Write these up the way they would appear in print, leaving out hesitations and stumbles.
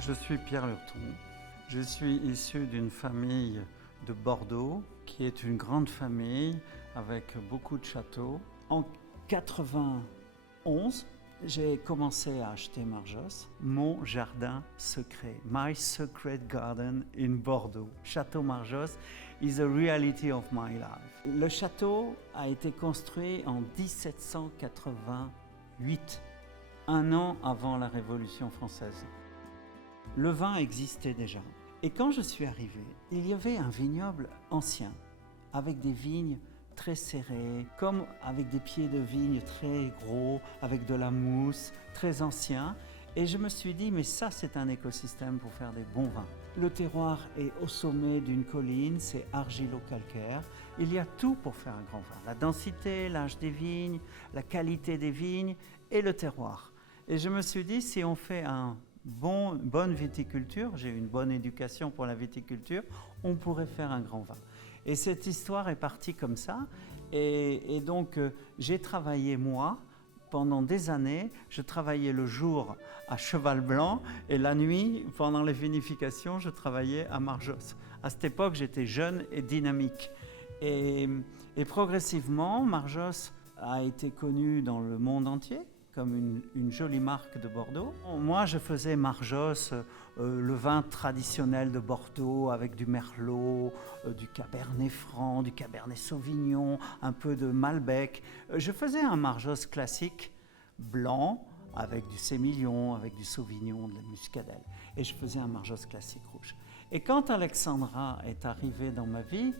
Je suis Pierre Lurton. Je suis issu d'une famille de Bordeaux, qui est une grande famille avec beaucoup de châteaux. En 91, j'ai commencé à acheter Marjosse, mon jardin secret, My Secret Garden in Bordeaux. Château Marjosse is a reality of my life. Le château a été construit en 1788, un an avant la Révolution française. Le vin existait déjà. Et quand je suis arrivé, il y avait un vignoble ancien, avec des vignes très serrées, comme avec des pieds de vigne très gros, avec de la mousse, très ancien. Et je me suis dit, mais ça, c'est un écosystème pour faire des bons vins. Le terroir est au sommet d'une colline, c'est argilo-calcaire. Il y a tout pour faire un grand vin. La densité, l'âge des vignes, la qualité des vignes et le terroir. Et je me suis dit, si on fait bonne viticulture, j'ai une bonne éducation pour la viticulture, on pourrait faire un grand vin. Et cette histoire est partie comme ça. Et donc, j'ai travaillé, moi, pendant des années. Je travaillais le jour à Cheval Blanc et la nuit, pendant les vinifications, je travaillais à Marjosse. À cette époque, j'étais jeune et dynamique. Et progressivement, Marjosse a été connue dans le monde entier comme une jolie marque de Bordeaux. Moi, je faisais Marjosse, le vin traditionnel de Bordeaux avec du Merlot, du Cabernet Franc, du Cabernet Sauvignon, un peu de Malbec. Je faisais un Marjosse classique, blanc, avec du Sémillon, avec du Sauvignon, de la Muscadelle. Et je faisais un Marjosse classique rouge. Et quand Alexandra est arrivée dans ma vie,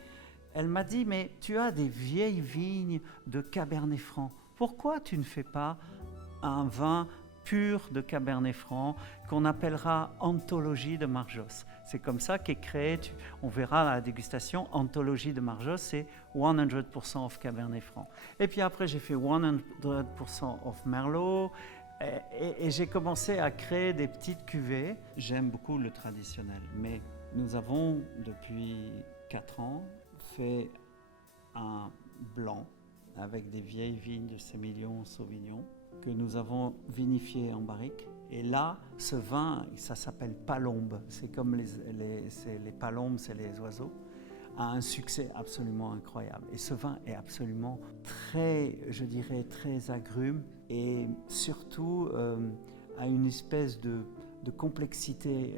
elle m'a dit, mais tu as des vieilles vignes de Cabernet Franc. Pourquoi tu ne fais pas un vin pur de Cabernet Franc qu'on appellera Anthologie de Marjosse. C'est comme ça qu'est créé, on verra à la dégustation, Anthologie de Marjosse, c'est 100% of Cabernet Franc. Et puis après, j'ai fait 100% of Merlot et j'ai commencé à créer des petites cuvées. J'aime beaucoup le traditionnel, mais nous avons depuis 4 ans fait un blanc avec des vieilles vignes de Sémillon, Sauvignon, que nous avons vinifié en barrique. Et là, ce vin, ça s'appelle Palombe. C'est comme les palombes, c'est les oiseaux, a un succès absolument incroyable. Et ce vin est absolument très, je dirais, très agrume et surtout a une espèce de complexité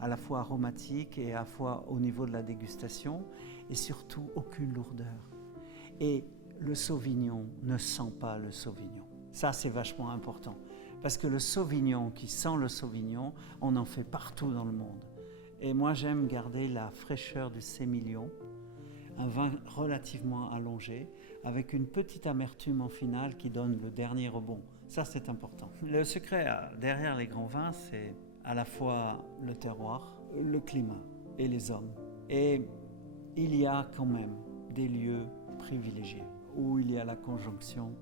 à la fois aromatique et à la fois au niveau de la dégustation et surtout aucune lourdeur. Et le Sauvignon ne sent pas le Sauvignon. Ça, c'est vachement important. Parce que le Sauvignon, qui sent le Sauvignon, on en fait partout dans le monde. Et moi, j'aime garder la fraîcheur du Sémillon, un vin relativement allongé, avec une petite amertume en finale qui donne le dernier rebond. Ça, c'est important. Le secret derrière les grands vins, c'est à la fois le terroir, le climat et les hommes. Et il y a quand même des lieux privilégiés où il y a la conjonction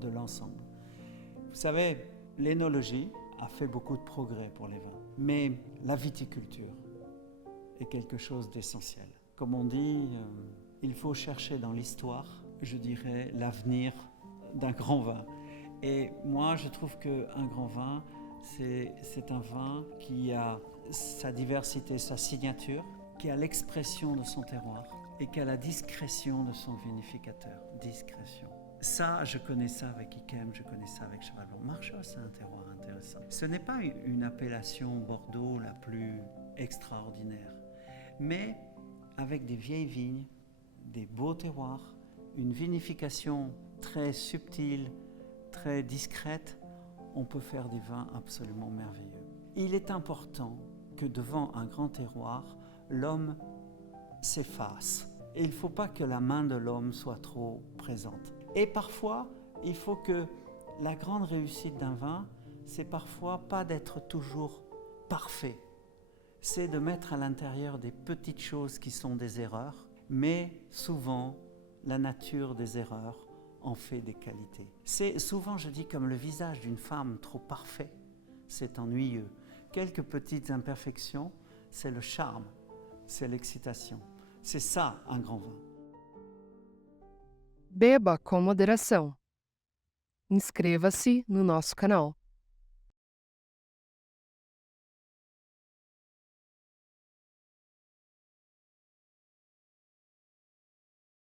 de l'ensemble. Vous savez, l'énologie a fait beaucoup de progrès pour les vins, mais la viticulture est quelque chose d'essentiel. Comme on dit, il faut chercher dans l'histoire, je dirais, l'avenir d'un grand vin. Et moi, je trouve qu'un grand vin, c'est un vin qui a sa diversité, sa signature, qui a l'expression de son terroir et qui a la discrétion de son vinificateur. Discrétion. Ça, je connais ça avec Yquem, je connais ça avec Cheval Blanc. Marjosse, c'est un terroir intéressant. Ce n'est pas une appellation Bordeaux la plus extraordinaire, mais avec des vieilles vignes, des beaux terroirs, une vinification très subtile, très discrète, on peut faire des vins absolument merveilleux. Il est important que devant un grand terroir, l'homme s'efface. Et il ne faut pas que la main de l'homme soit trop présente. Et parfois, il faut que la grande réussite d'un vin, c'est parfois pas d'être toujours parfait. C'est de mettre à l'intérieur des petites choses qui sont des erreurs, mais souvent, la nature des erreurs en fait des qualités. C'est souvent, je dis, comme le visage d'une femme trop parfait, c'est ennuyeux. Quelques petites imperfections, c'est le charme, c'est l'excitation. C'est ça, un grand vin. Beba com moderação. Inscreva-se no nosso canal.